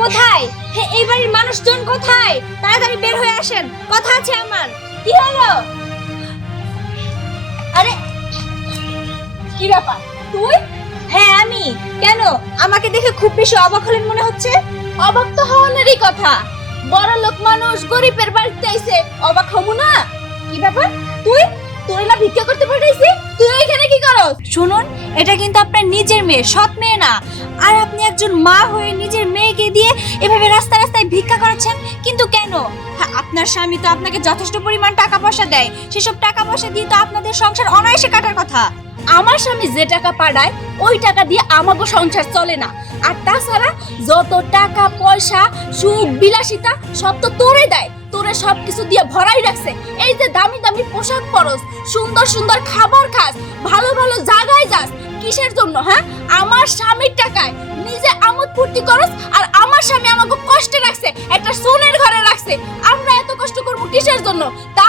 কোথায়? এই বাড়ির মানুষজন কোথায়? তাড়াতাড়ি বের হয়ে আসেন। কথা আছে আমার। কি হলো? আরে, কি ব্যাপার? তুই? হ্যাঁ আমি। কেন? আমাকে দেখে খুব বেশি অবাক হলেন মনে হচ্ছে? অবাক তো হওয়ারই কথা। বড় লোক মানুষ গরিবের বাড়িতে আইছে। অবাক হব না? কি ব্যাপার? তুই? তুই ভিক্ষা করতে পাঠাইছি? তুই এখানে কি করস? শুনুন, এটা কিন্তু আপনার নিজের মেয়ে, সৎ একজন মা হয়ে নিজের মেয়েকে দিয়ে এভাবে রাস্তা রাস্তায় ভিক্ষা করাচ্ছেন? কিন্তু কেন? হ্যাঁ, আপনার স্বামী তো আপনাকে যথেষ্ট পরিমাণ টাকা পয়সা দেয়। সেসব টাকা পয়সা দিয়ে তো আপনাদের সংসার অনায়াসে কাটার কথা। আমার স্বামী যে টাকা পাড়ায় ওই টাকা দিয়ে আমাকে সংসার চলে না। আর তাছাড়া যত টাকা পয়সা সুখ বিলাসিতা সব তো তোরে দেয়। তোরে সব কিছু দিয়ে ভরাই রাখছে। এই যে দামি দামি পোশাক পরস সুন্দর সুন্দর খাবার খাস ভালো ভালো জায়গায় যাস কিসের জন্য হ্যাঁ? আমার স্বামীর টাকায় আমোদ করছ আর আমার স্বামী আমাকে কষ্টে রাখছে, একটা সোনের ঘরে রাখছে। আমরা এত কষ্ট করব কিসের জন্য? তাই